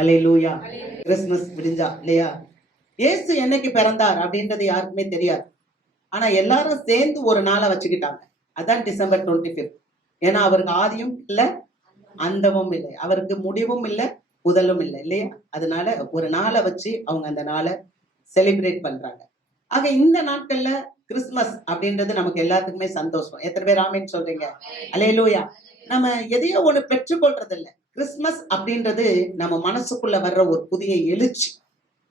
அல்லேலூயா. Christmas விடிஞ்சா இல்லையா? இயேசு என்னைக்கு பிறந்தார் அப்படின்றது யாருக்குமே தெரியாது. ஆனா எல்லாரும் சேர்ந்து ஒரு நாளை வச்சுக்கிட்டாங்க. அதான் டிசம்பர் 25. ஏன்னா அவருக்கு ஆதியும் இல்லை, அந்தமும் இல்லை, அவருக்கு முடிவும் இல்லை, முதலும் இல்லை இல்லையா? அதனால ஒரு நாளை வச்சு அவங்க அந்த நாளை செலிப்ரேட் பண்றாங்க. ஆக இந்த நாட்கள்ல கிறிஸ்துமஸ் அப்படின்றது நமக்கு எல்லாத்துக்குமே சந்தோஷம். எத்தனை பேர் ஆமேன்னு சொல்றீங்க? அல்லேலூயா. நம்ம எதையோ ஒண்ணு பெற்றுக்கொள்றது இல்லை. கிறிஸ்துமஸ் அப்படின்றது நம்ம மனசுக்குள்ள வர்ற ஒரு புதிய எழுச்சி,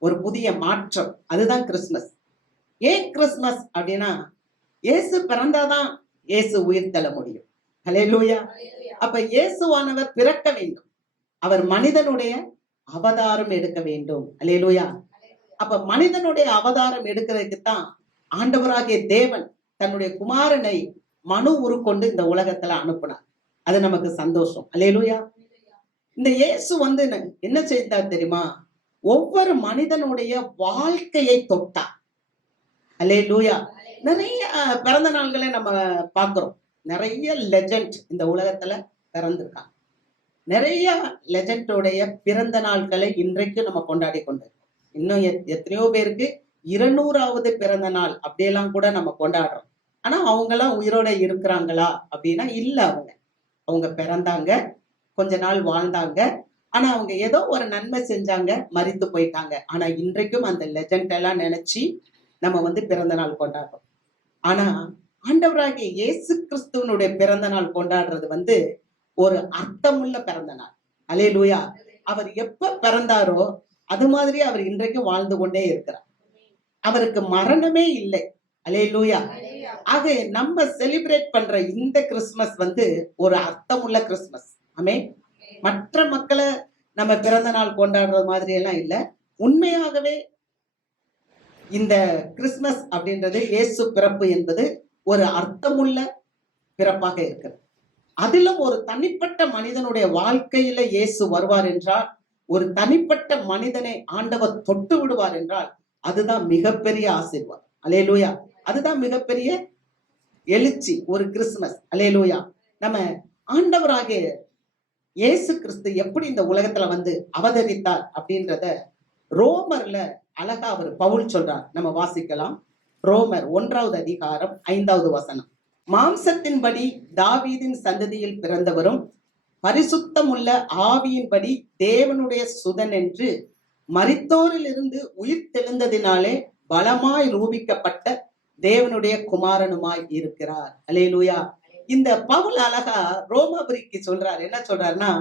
ஒரு புதிய மாற்றம். அதுதான் கிறிஸ்துமஸ். ஏன் கிறிஸ்துமஸ் அப்படின்னா, இயேசு பிறந்தாதான் இயேசு உயிர் தள்ள முடியும். அல்லேலூயா. அப்ப இயேசுவானவர் பிறக்க வேண்டும், அவர் மனிதனுடைய அவதாரம் எடுக்க வேண்டும். அல்லேலூயா. அப்ப மனிதனுடைய அவதாரம் எடுக்கிறதுக்கு தான் ஆண்டவராகிய தேவன் தன்னுடைய குமாரனை மனு உருக்கொண்டு இந்த உலகத்துல அனுப்புனார். அது நமக்கு சந்தோஷம். அல்லேலூயா. இந்த இயேசு என்ன செய்தார் தெரியுமா? ஒவ்வொரு மனிதனுடைய வாழ்க்கையை தொட்டார். அல்லேலூயா. நிறைய பிறந்த நாள்களை நம்ம பார்க்கிறோம். நிறைய லெஜண்ட் இந்த உலகத்துல பிறந்திருக்காங்க. நிறைய லெஜண்டோடைய பிறந்த நாட்களை இன்றைக்கு நம்ம கொண்டாடி கொண்டிருக்கோம். இன்னும் எத்தனையோ பேருக்கு 200வது பிறந்த நாள் அப்படியெல்லாம் கூட நம்ம கொண்டாடுறோம். ஆனா அவங்க எல்லாம் உயிரோட இருக்கிறாங்களா அப்படின்னா இல்ல. அவங்க பிறந்தாங்க, கொஞ்ச நாள் வாழ்ந்தாங்க, ஆனா அவங்க ஏதோ ஒரு நன்மை செஞ்சாங்க, மரித்து போயிட்டாங்க. ஆனா இன்றைக்கும் அந்த லெஜண்ட் எல்லாம் நினைச்சு நம்ம பிறந்த நாள் கொண்டாடுறோம். ஆனா ஆண்டவராகிய இயேசு கிறிஸ்துவனுடைய பிறந்த நாள் கொண்டாடுறது ஒரு அர்த்தமுள்ள பிறந்த நாள். அல்லேலூயா. அவர் எப்ப பிறந்தாரோ அது மாதிரி அவர் இன்றைக்கும் வாழ்ந்து கொண்டே இருக்கிறார். அவருக்கு மரணமே இல்லை. அல்லேலூயா. ஆக நம்ம செலிப்ரேட் பண்ற இந்த கிறிஸ்துமஸ் ஒரு அர்த்தமுள்ள கிறிஸ்துமஸ். ஆமென். மற்ற மக்களை நம்ம பிறந்த நாள் கொண்டாடுறது மாதிரி எல்லாம் இல்லை. உண்மையாகவே இந்த கிறிஸ்துமஸ் அப்படின்றது இயேசு பிறப்பு என்பது ஒரு அர்த்தமுள்ள பிறப்பாக இருக்கிறது. அதிலும் ஒரு தனிப்பட்ட மனிதனுடைய வாழ்க்கையில இயேசு வருவார் என்றால், ஒரு தனிப்பட்ட மனிதனை ஆண்டவர் தொட்டு விடுவார் என்றால், அதுதான் மிகப்பெரிய ஆசீர்வாதம். அல்லேலூயா. அதுதான் மிகப்பெரிய எழுச்சி, ஒரு கிறிஸ்துமஸ். அல்லேலூயா. நம்ம ஆண்டவராகிய இயேசு கிறிஸ்து எப்படி இந்த உலகத்துல அவதரித்தார் அப்படின்றத ரோமர்ல அழகா அவர் பவுல் சொல்றார். நம்ம வாசிக்கலாம். ரோமர் 1வது அதிகாரம் 5வது வசனம். மாம்சத்தின்படி தாவீதின் சந்ததியில் பிறந்தவரும் பரிசுத்தமுள்ள ஆவியின்படி தேவனுடைய சுதன் என்று மரித்தோரில் இருந்து உயிர் தெழுந்ததினாலே பலமாய் ரூபிக்கப்பட்ட தேவனுடைய குமாரனுமாய் இருக்கிறார். அல்லேலூயா. இந்த பவுல் அழகா ரோமபுரிக்கு சொல்றார். என்ன சொல்றாருன்னா,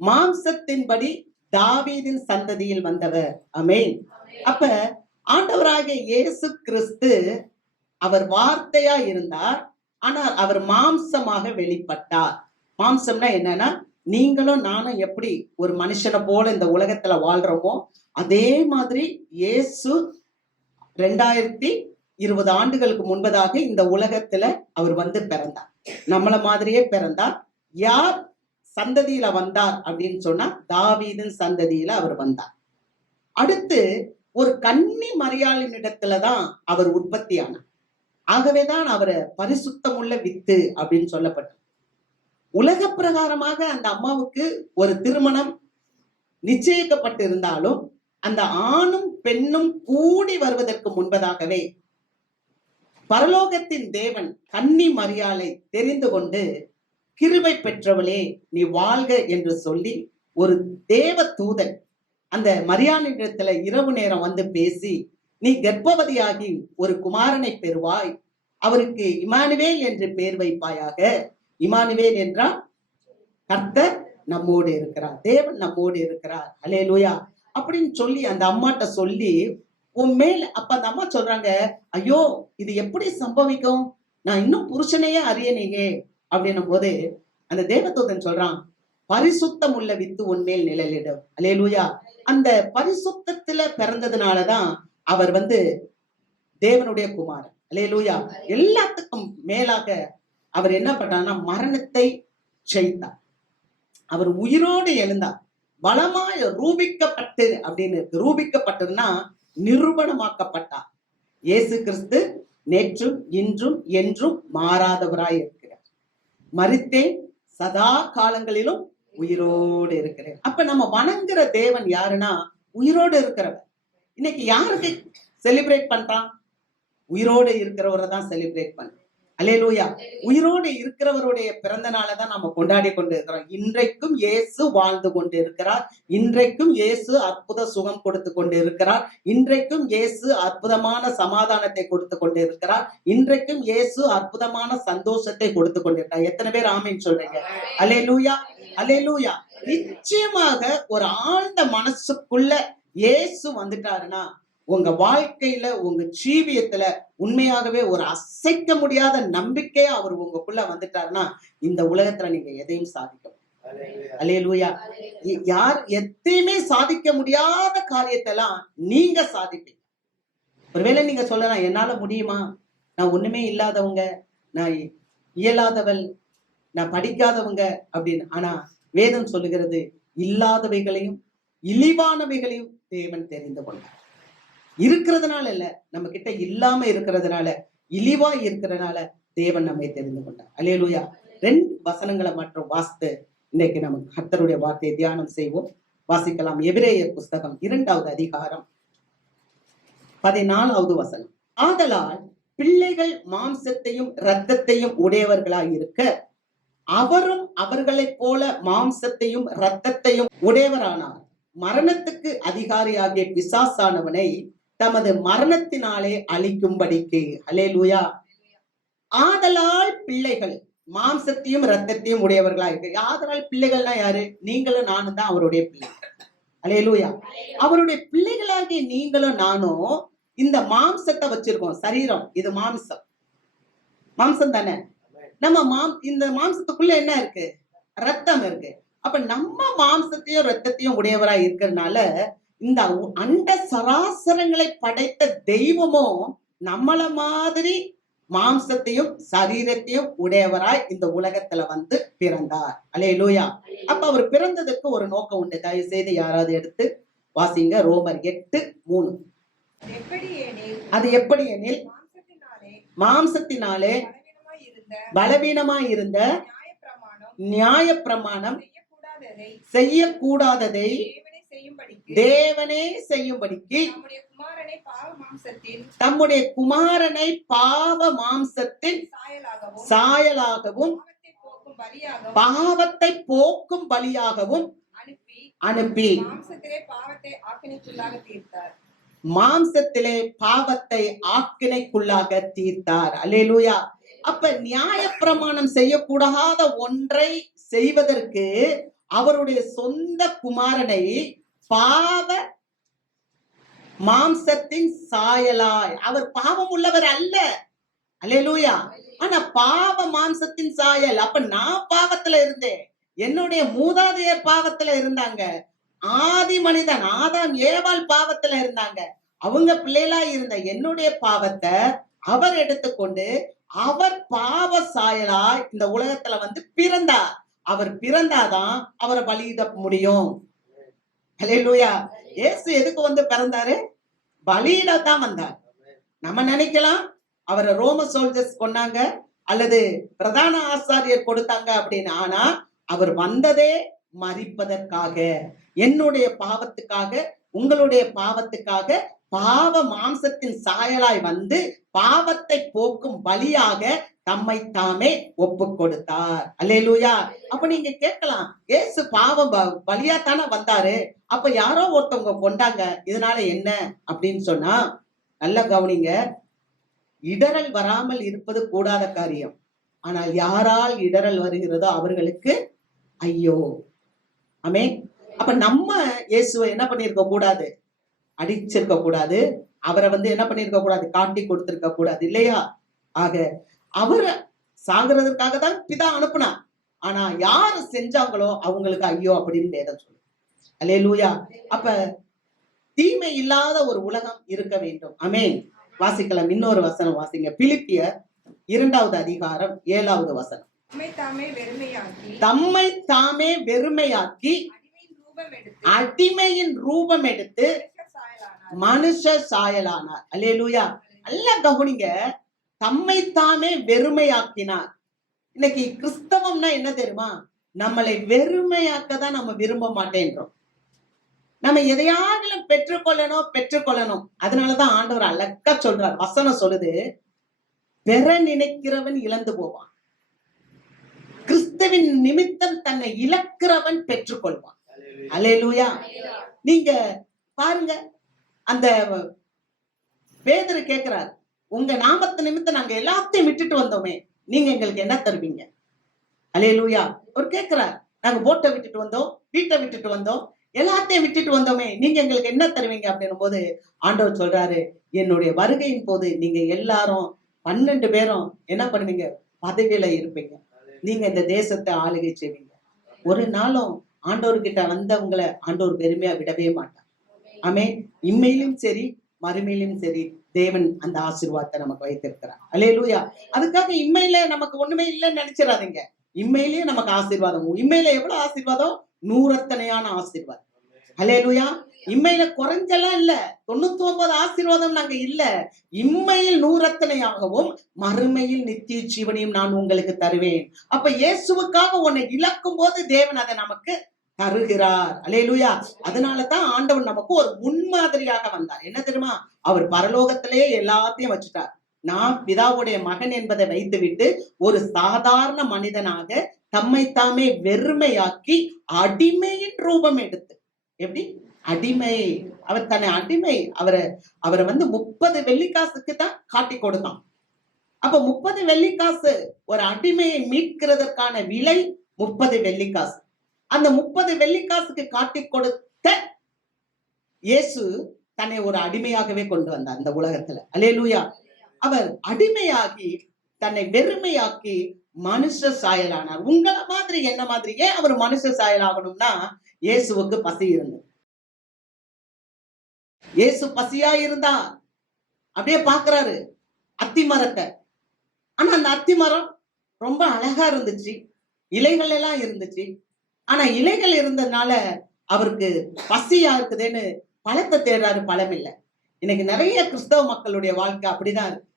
மாம்சத்தின்படி தாவீதின் சந்ததியில் வந்தவர். ஆமென். அப்ப ஆண்டவராகிய இயேசு கிறிஸ்து அவர் வார்த்தையா இருந்தார், ஆனால் அவர் மாம்சமாக வெளிப்பட்டார். மாம்சம்னா என்னன்னா, நீங்களும் நானும் எப்படி ஒரு மனுஷனை போல இந்த உலகத்துல வாழ்றோமோ அதே மாதிரி இயேசு 2020 ஆண்டுகளுக்கு முன்பதாக இந்த உலகத்துல அவர் பிறந்தார். நம்மள மாதிரியே பிறந்தார். யார் சந்ததியில வந்தார் அப்படின்னு சொன்னா, தாவீதின் சந்ததியில அவர் வந்தார். அடுத்து ஒரு கன்னி மரியாளின் இடத்துலதான் அவர் உற்பத்தி ஆனார். ஆகவேதான் அவர் பரிசுத்தமுள்ள வித்து அப்படின்னு சொல்லப்பட்டது. உலக பிரகாரமாக அந்த அம்மாவுக்கு ஒரு திருமணம் நிச்சயிக்கப்பட்டிருந்தாலும், அந்த ஆணும் பெண்ணும் கூடி வருவதற்கு முன்பதாகவே பரலோகத்தின் தேவன் கன்னி மரியாளை தெரிந்து கொண்டு, கிருபை பெற்றவளே நீ வாழ்க என்று சொல்லி ஒரு தேவ தூதன் அந்த மரியாளிடத்துல இரவு நேரம் பேசி, நீ கர்ப்பவதியாகி ஒரு குமாரனை பெறுவாய், அவருக்கு இமானுவேல் என்று பெயர் வைப்பாயாக. இமானுவேல் என்றால் கர்த்தர் நம்மோடு இருக்கிறார், தேவன் நம்மோடு இருக்கிறார். அல்லேலூயா. அப்படின்னு சொல்லி அந்த அம்மாட்ட சொல்லி உன் மேல். அப்ப அந்த அம்மா சொல்றாங்க, ஐயோ இது எப்படி சம்பவிக்கும், நான் இன்னும் புருஷனையே அறியனையே அப்படின்னும் போது அந்த தேவதூதன் சொல்றான், பரிசுத்தம் உள்ள வித்து உன்மேல் நிழலிடும். அல்லேலூயா. அந்த பரிசுத்தத்துல பிறந்ததுனாலதான் அவர் தேவனுடைய குமாரன். அல்லேலூயா. எல்லாத்துக்கும் மேலாக அவர் என்ன பண்ணார்னா, மரணத்தை ஜெயித்தார். அவர் உயிரோடு எழுந்தார். பலமாய் ரூபிக்கப்பட்டு அப்படின்னு ரூபிக்கப்பட்டதுன்னா நிரூபணமாக்கப்பட்டார். இயேசு கிறிஸ்து நேற்றும் இன்றும் என்றும் மாறாதவராய் இருக்கிறார். மரித்தேன், சதா காலங்களிலும் உயிரோடு இருக்கிறேன். அப்ப நம்ம வணங்குற தேவன் யாருன்னா உயிரோடு இருக்கிறவர். இன்னைக்கு யாருக்கு செலிப்ரேட் பண்றான்? உயிரோடு இருக்கிறவரை தான் செலிப்ரேட் பண்றோம். அல்லேலூயா. உயிரோடு இருக்கிறவருடைய பிறந்த நாளை தான் நம்ம கொண்டாடி கொண்டு இருக்கிறோம். இன்றைக்கும் இயேசு வாழ்ந்து கொண்டு இருக்கிறார். இன்றைக்கும் இயேசு அற்புத சுகம் கொடுத்து கொண்டு இருக்கிறார். இன்றைக்கும் இயேசு அற்புதமான சமாதானத்தை கொடுத்து கொண்டு இருக்கிறார். இன்றைக்கும் இயேசு அற்புதமான சந்தோஷத்தை கொடுத்து கொண்டிருக்கிறார். எத்தனை பேர் ஆமீன் சொல்றீங்க? அல்லேலூயா, அல்லேலூயா. நிச்சயமாக ஒரு ஆழ்ந்த மனசுக்குள்ள இயேசு வந்துட்டாருன்னா உங்க வாழ்க்கையில உங்க ஜீவியத்துல உண்மையாகவே ஒரு அசைக்க முடியாத நம்பிக்கையா அவர் உங்களுக்குள்ள வந்துட்டாருன்னா இந்த உலகத்துல நீங்க எதையும் சாதிக்கும். அல்லேலூயா. யார் எதையுமே சாதிக்க முடியாத காரியத்தெல்லாம் நீங்க சாதிப்பீங்க. ஒருவேளை நீங்க சொல்லலாம், என்னால முடியுமா, நான் ஒண்ணுமே இல்லாதவங்க, நான் இயலாதவள், நான் படிக்காதவங்க அப்படின்னு. ஆனா வேதம் சொல்லுகிறது, இல்லாதவைகளையும் இழிவானவைகளையும் தேவன் தெரிந்து கொண்டார். இருக்கிறதுனால இல்ல, நம்ம கிட்ட இல்லாம இருக்கிறதுனால, இழிவா இருக்கிறதுனால தேவன் நம்மை தெரிந்து கொண்டார். அல்லேலூயா. 2 வசனங்களை மட்டும் வாசித்து இன்னைக்கு நம்ம கர்த்தருடைய வார்த்தையை தியானம் செய்வோம். வாசிக்கலாம். எபிரேயர் புஸ்தகம் 2வது அதிகாரம் 14வது வசனம். ஆதலால் பிள்ளைகள் மாம்சத்தையும் இரத்தத்தையும் உடையவர்களாய் இருக்க, அவரும் அவர்களைப் போல மாம்சத்தையும் இரத்தத்தையும் உடையவரானார். மரணத்துக்கு அதிகாரியாகிய பிசாசானவனை தமது மரணத்தினாலே அழிக்கும்படிக்கு. அல்லேலூயா. ஆதலால் பிள்ளைகள் மாம்சத்தையும் இரத்தத்தையும் உடையவர்களா இருக்கு. ஆதலால் பிள்ளைகள்னா யாரு? நீங்களும் நானும் தான் அவருடைய பிள்ளைகள். அல்லேலூயா. அவருடைய பிள்ளைகளாகிய நீங்களும் நானும் இந்த மாம்சத்தை வச்சிருக்கோம். சரீரம் இது மாம்சம், மாம்சம் தானே. நம்ம இந்த மாம்சத்துக்குள்ள என்ன இருக்கு? ரத்தம் இருக்கு. அப்ப நம்ம மாம்சத்தையும் ரத்தத்தையும் உடையவரா இருக்கிறதுனால இந்த அண்ட சராசரங்களை படைத்த தெய்வமும் நம்மள மாதிரி மாம்சத்தையும் சரீரத்தையும் உடையவராய் இந்த உலகத்துல வந்து பிறந்தார். அல்லேலூயா. அப்ப அவர் பிறந்ததுக்கு ஒரு நோக்கம் உண்டு. தயவு செய்து யாராவது எடுத்து வாசிங்க. ரோமர் 8:3. அது எப்படி எனில், மாம்சத்தினாலே பலவீனமாய் இருந்த நியாய பிரமாணம் செய்யக்கூடாததை தேவனே செய்யும்படிக்கு தம்முடைய குமாரனை பாவ மாம்சத்தின் சாயலாகவும் பாவத்தை போக்கும் பலியாகவும் அனுப்பி மாம்சத்திலே பாவத்தை ஆக்கினைக்குள்ளாக தீர்த்தார். அல்லேலூயா. அப்ப நியாய பிரமாணம் செய்யக்கூடாத ஒன்றை செய்வதற்கு அவருடைய சொந்த குமாரனை பாவ மாம்சத்தின் சாயலாய், அவர் பாவம் உள்ளவர் அல்ல. அல்லேலூயா. ஆனா பாவ மாம்சத்தின் சாயல். அப்ப நான் பாவத்துல இருந்தேன், என்னுடைய மூதாதையர் பாவத்துல இருந்தாங்க, ஆதி மனிதன் ஆதாம் ஏவாள் பாவத்துல இருந்தாங்க. அவங்க பிள்ளைகளா இருந்த என்னுடைய பாவத்தை அவர் எடுத்துக்கொண்டு அவர் பாவ சாயலாய் இந்த உலகத்துல வந்து பிறந்தார். அவர் பிறந்தாதான் அவரை பலியிட முடியும். அல்லேலூயா. இயேசு எதுக்கு வந்து பிறந்தாரு? பலியிடத்தான் வந்தார். நம்ம நினைக்கலாம் அவரை ரோம சோல்ஜர்ஸ் கொண்டாங்க அல்லது பிரதான ஆசாரியர் கொடுத்தாங்க அப்படின்னு. ஆனா அவர் வந்ததே மரிப்பதற்காக, என்னுடைய பாவத்துக்காக, உங்களுடைய பாவத்துக்காக பாவ மாம்சத்தின் சாயலாய் வந்து பாவத்தை போக்கும் பலியாக தம்மை தாமே ஒப்பு கொடுத்தார். அல்லேலூயா. அப்ப நீங்க கேட்கலாம், ஏசு பாவம் பலியா தானே வந்தாரு, அப்ப யாரோ ஒருத்தவங்க கொண்டாங்க, இதனால என்ன அப்படின்னு சொன்னா, நல்ல கவனிங்க. இடரல் வராமல் இருப்பது கூடாத காரியம். ஆனால் யாரால் இடரல் வருகிறதோ அவர்களுக்கு ஐயோ. ஆமென். அப்ப நம்ம இயேசுவை என்ன பண்ணிருக்க கூடாது? அடிச்சிருக்க கூடாது. அவரை வந்து என்ன பண்ணிருக்க கூடாது? காட்டி கொடுத்திருக்க கூடாது, இல்லையா? ஆக அவர் சாகிறதுக்காக தான் பிதா அனுப்புனா. ஆனா யாரு செஞ்சாங்களோ அவங்களுக்கு ஐயோ அப்படின்னு வேதம் சொல்லு. அல்லேலூயா. அப்ப தீமை இல்லாத ஒரு உலகம் இருக்க வேண்டும். ஆமென். வாசிக்கலாம். இன்னொரு வசனம் வாசிங்க. பிலிப்பியர் 2வது அதிகாரம் 7வது வசனம். தம்மை தாமே வெறுமையாக்கி அடிமையின் ரூபம் எடுத்து மனுஷ சாயலானார். அல்லேலூயா. நல்ல கவனிங்க. தம்மை தாமே வெறுமையாக்கினார். இன்னைக்கு கிறிஸ்தவம்னா என்ன தெரியுமா? நம்மளை வெறுமையாக்க தான் நம்ம விரும்ப மாட்டேன்றோம். நம்ம எதையாகிலும் பெற்றுக்கொள்ளணும். அதனாலதான் ஆண்டவர் அழகா சொல்றார். வசனம் சொல்லுது, பெற நினைக்கிறவன் இழந்து போவான், கிறிஸ்துவின் நிமித்தம் தன்னை இழக்கிறவன் பெற்றுக்கொள்வான். அல்லேலூயா. நீங்க பாருங்க, அந்த பேதுரு கேட்கிறார், உங்க நாமத்து நிமித்தம் நாங்க எல்லாத்தையும் விட்டுட்டு வந்தோமே, நீங்க எங்களுக்கு என்ன தருவீங்க? அல்லேலூயா. அவர் கேட்கிறார், நாங்க போட்டை விட்டுட்டு வந்தோம், வீட்டை விட்டுட்டு வந்தோம், எல்லாத்தையும் விட்டுட்டு வந்தோமே, நீங்க எங்களுக்கு என்ன தருவீங்க அப்படின்னும் போது ஆண்டவர் சொல்றாரு, என்னுடைய வருகையின் போது நீங்க எல்லாரும் 12 பேரும் என்ன பண்ணுவீங்க? பதவியில இருப்பீங்க. நீங்க இந்த தேசத்தை ஆளுகை செய்வீங்க. ஒரு நாளும் ஆண்டவர்கிட்ட வந்தவங்களை ஆண்டவர் பெருமையா விடவே மாட்டார். ஆமே. இம்மையிலும் சரி மறுமையிலும் சரி தேவன் அந்த ஆசீர்வாதத்தை நமக்கு வைத்திருக்கிறார். அல்லேலூயா. அதுக்காக இம்மையில நமக்கு ஒண்ணுமே இல்லைன்னு நினைச்சிடாதீங்க. இம்மையிலேயே நமக்கு ஆசீர்வாதம். இம்மையில எவ்வளவு ஆசீர்வாதம்? நூறத்தனையான ஆசீர்வாதம். அல்லேலூயா. இம்மையில குறைஞ்செல்லாம் இல்ல, 99 ஆசீர்வாதம் நாங்க இல்ல. இம்மையில் நூறத்தனையாகவும் மறுமையில் நித்திய ஜீவனையும் நான் உங்களுக்கு தருவேன். அப்ப இயேசுவுக்காக உன்னை இழக்கும் போது தேவன் அதை நமக்கு தருகிறார். அல்லேலூயா. அதனாலதான் ஆண்டவன் நமக்கு ஒரு முன்மாதிரியாக வந்தார். என்ன தெரியுமா? அவர் பரலோகத்திலேயே எல்லாத்தையும் வச்சுட்டார். நான் பிதாவுடைய மகன் என்பதை வைத்துவிட்டு ஒரு சாதாரண மனிதனாக தம்மை தாமே வெறுமையாக்கி அடிமையின் ரூபம் எடுத்து, எப்படி அடிமை, அவர் தன்னை அடிமை, அவரை 30 வெள்ளிக்காசுக்கு தான் காட்டி கொடுத்தான். அப்ப 30 வெள்ளிக்காசு ஒரு அடிமையை மீட்கிறதற்கான விலை 30 வெள்ளிக்காசு. அந்த 30 வெள்ளிக்காசுக்கு காட்டி கொடுத்த இயேசு தன்னை ஒரு அடிமையாகவே கொண்டு வந்தார் இந்த உலகத்துல. அல்லேலூயா. அவர் அடிமையாகி தன்னை வெறுமையாக்கி மனுஷ சாயலானார். உங்களை மாதிரி என்ன மாதிரி. ஏன் அவர் மனுஷ சாயலாகணும்னா, இயேசுவுக்கு பசி இருந்தது. இயேசு பசியா இருந்தா அப்படியே பாக்குறாரு அத்தி மரத்தை. ஆனா அந்த அத்தி மரம் ரொம்ப அழகா இருந்துச்சு, இலைகள் எல்லாம் இருந்துச்சு. ஆனா இலைகள் இருந்ததுனால அவருக்கு பசியா இருக்குதுன்னு பழத்தை தேடுறாரு, பழம் இல்லை. இன்னைக்கு நிறைய கிறிஸ்தவ மக்களுடைய வாழ்க்கை அப்படிதான் இருக்கு.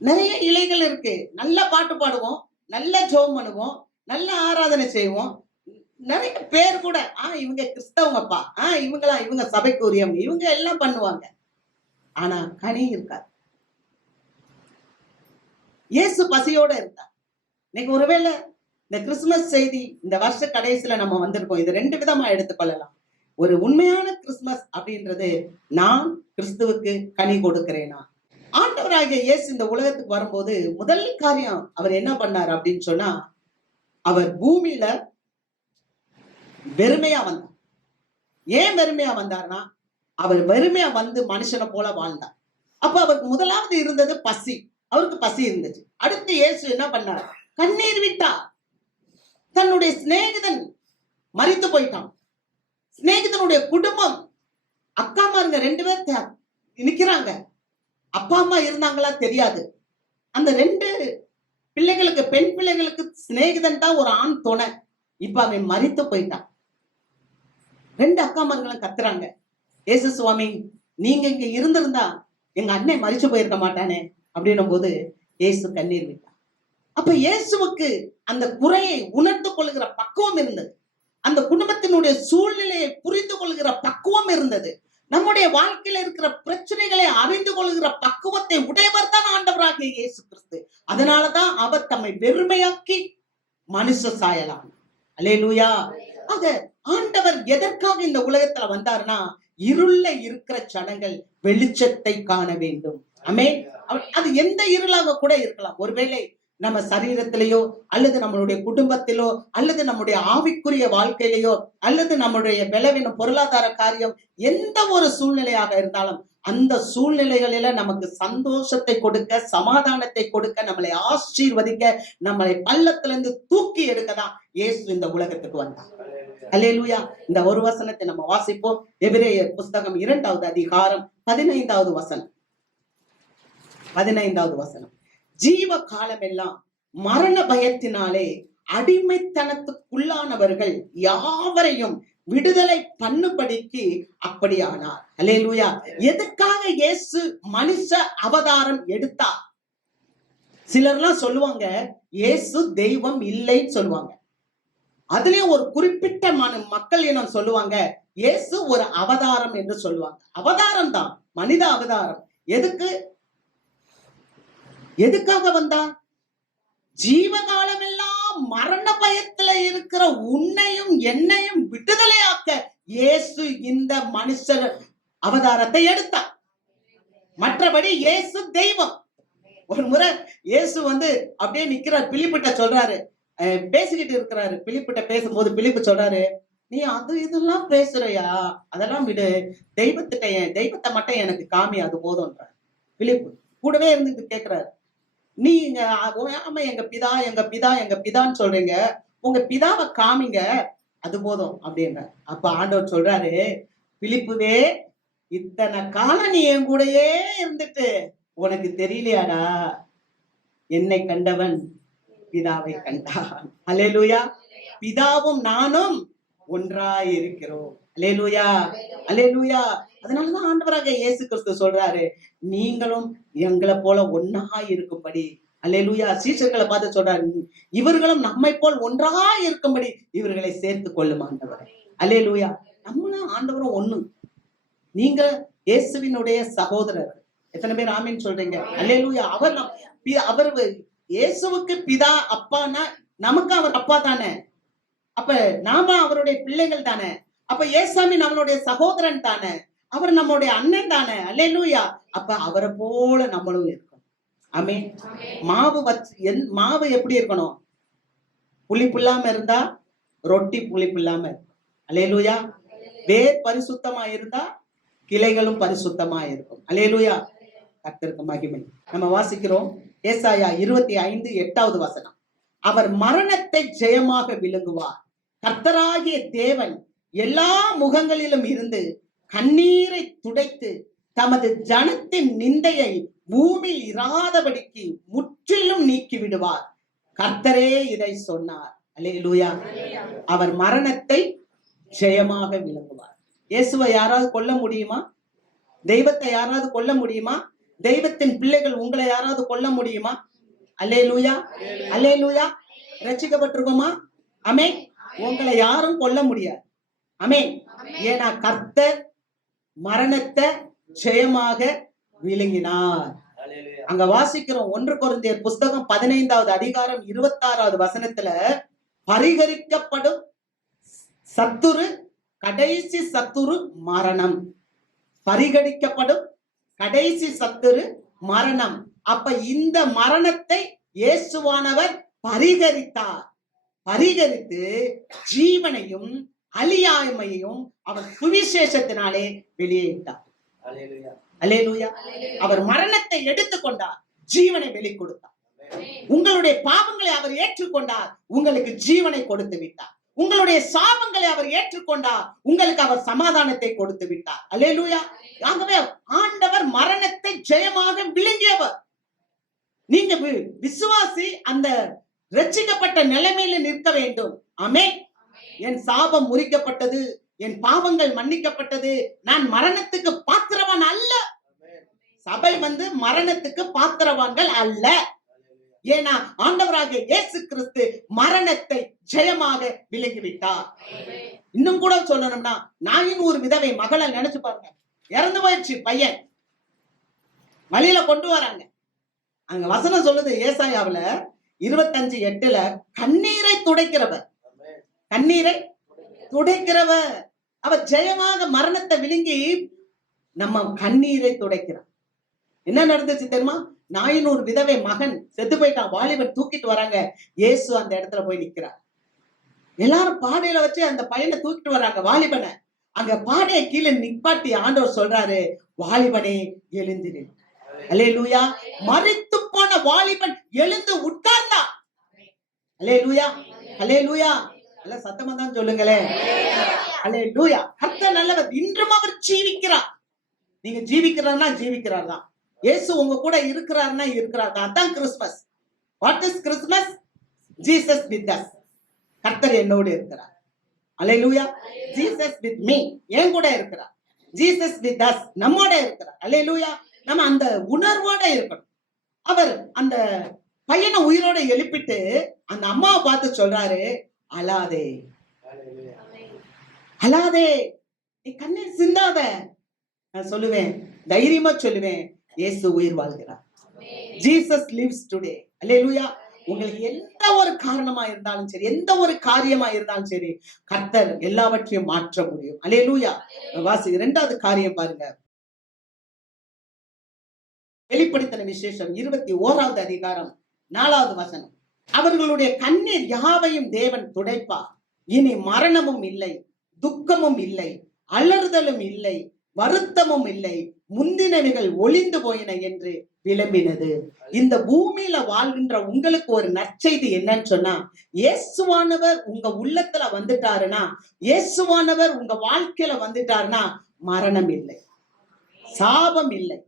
நிறைய இலைகள் இருக்கு, நல்ல பாட்டு பாடுவோம், நல்ல ஜெபம் பண்ணுவோம், நல்ல ஆராதனை செய்வோம், நிறைய பேர் கூட இவங்க கிறிஸ்தவங்கப்பா, இவங்க சபைக்கு உரியவங்க, இவங்க எல்லாம் பண்ணுவாங்க. ஆனா கனி இருக்காது. இயேசு பசியோட இருந்தார். இன்னைக்கு ஒருவேளை இந்த கிறிஸ்துமஸ் செய்தி இந்த வருஷ கடைசியில நம்ம வந்திருக்கோம். இது 2 விதமா எடுத்துக்கொள்ளலாம். ஒரு உண்மையான கிறிஸ்துமஸ் அப்படின்றது, நான் கிறிஸ்துவுக்கு கனி கொடுக்கிறேனா. ஆண்டவராகிய இயேசு இந்த உலகத்துக்கு வரும்போது முதல் காரியம் அவர் என்ன பண்ணார் அப்படின்னு சொன்னா, அவர் பூமியில வெறுமையா வந்தார். ஏன் வெறுமையா வந்தார்னா, அவர் வெறுமையா வந்து மனுஷனை போல வாழ்ந்தார். அப்ப அவருக்கு முதலாவது இருந்தது பசி. அவருக்கு பசி இருந்துச்சு. அடுத்து இயேசு என்ன பண்ணார்? கண்ணீர் விட்டார். தன்னுடைய சிநேகிதன் மரித்து போயிட்டான். சிநேகிதனுடைய குடும்பம், அக்காமாருங்க 2 பேர் நிக்கிறாங்க. அப்பா அம்மா இருந்தாங்களா தெரியாது. அந்த 2 பிள்ளைகளுக்கு, பெண் பிள்ளைகளுக்கு சிநேகிதன் தான் ஒரு ஆண் துணை. இப்ப அவன் மரித்து போயிட்டான். 2 அக்காமார்களும் கத்துறாங்க, ஏசு சுவாமி, நீங்க இங்க இருந்திருந்தா எங்க அண்ணன் மரிச்சு போயிருக்க மாட்டானே அப்படின்னும் போது இயேசு கண்ணீர் விட்டார். அப்ப இயேசுவுக்கு அந்த குறையை உணர்ந்து கொள்கிற பக்குவம் இருந்தது. அந்த குடும்பத்தினுடைய சூழ்நிலையை புரிந்து கொள்கிற பக்குவம் இருந்தது. நம்முடைய வாழ்க்கையில இருக்கிற பிரச்சனைகளை அறிந்து கொள்கிற பக்குவத்தை உடையவர் தான் ஆண்டவராகிய இயேசு கிறிஸ்து. அதனாலதான் அவர் தம்மை வெறுமையாக்கி மனுஷ சாயலான். அல்லேலூயா. ஆக ஆண்டவர் எதற்காக இந்த உலகத்துல வந்தார்னா, இருள்ல இருக்கிற ஜனங்கள் வெளிச்சத்தை காண வேண்டும். ஆமென். அது எந்த இருளாக கூட இருக்கலாம். ஒருவேளை நம்ம சரீரத்திலேயோ அல்லது நம்மளுடைய குடும்பத்திலோ அல்லது நம்முடைய ஆவிக்குரிய வாழ்க்கையிலேயோ அல்லது நம்முடைய பலவீனம், பொருளாதார காரியம், எந்த ஒரு சூழ்நிலையாக இருந்தாலும் அந்த சூழ்நிலைகளில நமக்கு சந்தோஷத்தை கொடுக்க, சமாதானத்தை கொடுக்க, நம்மளை ஆசீர்வதிக்க, நம்மளை பள்ளத்திலிருந்து தூக்கி எடுக்கதான் இயேசு இந்த உலகத்துக்கு வந்தார். அல்லேலூயா. இந்த ஒரு வசனத்தை நம்ம வாசிப்போம். எபிரேயர் புஸ்தகம் 2வது அதிகாரம் 15வது வசனம். 15வது வசனம். ஜீவ காலம் எல்லாம் மரண பயத்தினாலே அடிமைத்தனத்துக்குள்ளானவர்கள் யாவரையும் விடுதலை பண்ணும்படிக்கு அப்படியானார். அல்லேலூயா. எதுக்காக இயேசு மனுஷ அவதாரம் எடுத்தார்? சிலர்லாம் சொல்லுவாங்க இயேசு தெய்வம் இல்லைன்னு சொல்லுவாங்க. அதுலயும் ஒரு குறிப்பிட்ட மக்கள் இனம் சொல்லுவாங்க, இயேசு ஒரு அவதாரம் என்று சொல்லுவாங்க. அவதாரம் தான், மனித அவதாரம். எதுக்காக வந்தா? ஜீவகாலம் எல்லாம் மரண பயத்துல இருக்கிற உன்னையும் என்னையும் விடுதலையாக்க இயேசு இந்த மனுஷர் அவதாரத்தை எடுத்தார். மற்றபடி இயேசு தெய்வம். ஒரு முறை இயேசு அப்படியே நிக்கிறார், பிலிப்பிட்ட சொல்றாரு, பேசிக்கிட்டு இருக்கிறாரு. பிலிப்பிட்ட பேசும்போது பிலிப்பு சொல்றாரு, நீ அது இதெல்லாம் பேசுறையா, அதெல்லாம் விடு, தெய்வத்தை மட்டும் எனக்கு காமி, அது போதும்ன்றார். பிலிப்பு கூடவே இருந்துட்டு கேட்கிறாரு, நீங்க ஆமா எங்க பிதான்னு சொல்றீங்க, உங்க பிதாவை காமிங்க, அது போதும் அப்படின்ற. அப்ப ஆண்டவர் சொல்றாரு, பிலிப்புவே, இத்தனை காலம் நீ என் கூடயே இருந்துட்டு உனக்கு தெரியலையாடா, என்னை கண்டவன் பிதாவை கண்டான். அல்லேலூயா. பிதாவும் நானும் ஒன்றாய் இருக்கிறோம். அல்லேலூயா, அல்லேலூயா. அதனாலதான் ஆண்டவராக இயேசு கிறிஸ்து சொல்றாரு, நீங்களும் எங்களை போல ஒன்னாய் இருக்கும்படி. அல்லேலூயா. சீஷர்களை பார்த்து சொல்றாரு, இவர்களும் நம்மை போல் ஒன்றாய் இருக்கும்படி இவர்களை சேர்த்து கொள்ளும் ஆண்டவர். அல்லேலூயா. நம்மளும் ஆண்டவரும் ஒண்ணு. நீங்க இயேசுவினுடைய சகோதரர். எத்தனை பேர் ஆமீன் சொல்றீங்க? அல்லேலூயா. அவர் இயேசுவுக்கு பிதா அப்பான்னா நமக்கு அவர் அப்பா தானே. அப்ப நாம அவருடைய பிள்ளைகள் தானே. அப்ப ஏசாமி நம்மளுடைய சகோதரன் தானே, அவர் நம்மளுடைய அண்ணன் தானே. அல்லேலூயா. அப்ப அவரை போல நம்மளும் இருக்கணும். ஆமீன். மாவு எப்படி இருக்கணும்? புளிப்பு இல்லாம இருந்தா ரொட்டி புளிப்பு இல்லாம இருக்கும். அல்லேலூயா. வேர் பரிசுத்தமா இருந்தா கிளைகளும் பரிசுத்தமா இருக்கும். அல்லேலூயா. கர்த்தருக்கு மகிமை. நம்ம வாசிக்கிறோம் ஏசாயா 25:8 வசனம். அவர் மரணத்தை ஜெயமாக விழுங்குவார். கர்த்தராகிய தேவன் எல்லா முகங்களிலும் இருந்து கண்ணீரை துடைத்து தமது ஜனத்தின் நிந்தையை பூமியில் இராதபடிக்கு முற்றிலும் நீக்கி விடுவார். கர்த்தரே இதை சொன்னார். அல்லேலூயா. அவர் மரணத்தை ஜெயமாக விளங்குவார். இயேசுவை யாராவது கொல்ல முடியுமா? தெய்வத்தை யாராவது கொல்ல முடியுமா? தெய்வத்தின் பிள்ளைகள் உங்களை யாராவது கொல்ல முடியுமா? அல்லேலூயா, அல்லேலூயா. ரட்சிக்கப்பட்டிருக்கோமா? ஆமென். உங்களை யாரும் கொல்ல முடியாது. ஆமென். ஏன்னா கர்த்தர் மரணத்தை ஜெயமாக விழுங்கினார். அங்க வாசிக்கிறோம் 1 கொரிந்தியர் புஸ்தகம் 15வது அதிகாரம் 26வது வசனத்துல, பரிகரிக்கப்படும் சத்துரு, கடைசி சத்துரு மரணம். பரிகரிக்கப்படும் கடைசி சத்துரு மரணம். அப்ப இந்த மரணத்தை இயேசுவானவர் பரிகரித்தார். பரிகரித்து ஜீவனையும் அழியாமையையும் அவர் சுவிசேஷத்தினாலே வெளியிட்டார். அல்லேலூயா. அவர் மரணத்தை எடுத்துக்கொண்டார், ஜீவனை வெளி கொடுத்தார். உங்களுடைய பாவங்களை அவர் ஏற்றுக்கொண்டார், உங்களுக்கு ஜீவனை கொடுத்து விட்டார். உங்களுடைய சாபங்களை அவர் ஏற்றுக்கொண்டார், உங்களுக்கு அவர் சமாதானத்தை கொடுத்து விட்டார். அல்லேலூயா. ஆகவே ஆண்டவர் மரணத்தை ஜெயமாக விழுங்கியவர். நீங்க விசுவாசி அந்த ரட்சிக்கப்பட்ட நிலைமையில நிற்க வேண்டும். ஆமென். என் சாபம் முறிக்கப்பட்டது, என் பாவங்கள் மன்னிக்கப்பட்டது, நான் மரணத்துக்கு பாத்திரவான் அல்ல. சபை மரணத்துக்கு பாத்திரவான்கள் அல்ல. ஏன்னா ஆண்டவராக இயேசு கிறிஸ்து மரணத்தை ஜெயமாக விலகிவிட்டார். இன்னும் கூட சொல்லணும்னா, நாயின் ஒரு விதவை மகளை நினைச்சு பாருங்க. இறந்து போயிடுச்சு பையன், வழியில கொண்டு வராங்க. அங்க வசனம் சொல்லுது ஏசாயாவுல 25:8, கண்ணீரை துடைக்கிறவர், கண்ணீரை துடைக்கிறவர். அவர் ஜெயமாக மரணத்தை விழுங்கி நம்ம கண்ணீரை துடைக்கிறார். என்ன நடந்துச்சு தெரியுமா? நாயின் ஒரு விதவை மகன் செத்து போயிட்டான், வாலிபன் தூக்கிட்டு வராங்க. இயேசு அந்த இடத்துல போய் நிக்கிறார். எல்லாரும் பாடையில வச்சு அந்த பையனை தூக்கிட்டு வராங்க, வாலிபனை. அங்க பாடையை கீழே நிப்பாட்டி ஆண்டவர் சொல்றாரு, வாலிபனே எழுந்திரு. அல்லேலூயா. மரித்து போன வாலிபன் எழுந்து உட்கார்ந்தான். அல்லேலூயா, அல்லேலூயா. நல்ல சத்தமா தான் சொல்லுங்களேன். அல்லேலூயா. கர்த்தர் நல்லவர், இன்றும் அவர் ஜீவிக்கிறார். நீங்க ஜீவிக்கிறார்னா ஜீவிக்கிறார் தான். இயேசு உங்க கூட இருக்கிறார்னா இருக்கிறார் தான். அதான் Christmas. What is Christmas? Jesus with us. கர்த்தர் என்னோடு இருக்கிறார். அல்லேலூயா. ஜீசஸ் வித் மீ, என் கூட இருக்கிறார். ஜீசஸ் வித் us, நம்மோட இருக்கிறார். அல்லேலூயா. நம்ம அந்த உணர்வோட இருக்கணும். அவர் அந்த பையனை உயிரோட எழுப்பிட்டு அந்த அம்மாவை பார்த்து சொல்றாரு, அழாதே, அழாதே, நீ கண்ணீர் சிந்தாத. நான் சொல்லுவேன், தைரியமா சொல்லுவேன், இயேசு உயிர் வாழ்கிறார். Jesus lives today. அல்லேலூயா. உங்களுக்கு எந்த ஒரு காரணமா இருந்தாலும் சரி, எந்த ஒரு காரியமா இருந்தாலும் சரி, கர்த்தர் எல்லாவற்றையும் மாற்ற முடியும். அல்லேலூயா. வாசி 2வது காரியம் பாருங்க. வெளிப்படுத்தின விசேஷம் 21வது அதிகாரம் 4வது வசனம். அவர்களுடைய கண்ணீர் யாவையும் தேவன் துடைப்பார். இனி மரணமும் இல்லை, துக்கமும் இல்லை, அலறுதலும் இல்லை, வருத்தமும் இல்லை, முந்தினவைகள் ஒளிந்து போயின என்று விளம்பினது. இந்த பூமியில வாழ்கின்ற உங்களுக்கு ஒரு நற்செய்தி என்னன்னு சொன்னா, இயேசுவானவர் உங்க உள்ளத்துல வந்துட்டாருன்னா, இயேசுவானவர் உங்க வாழ்க்கையில வந்துட்டாருன்னா, மரணம் இல்லை, சாபம் இல்லை,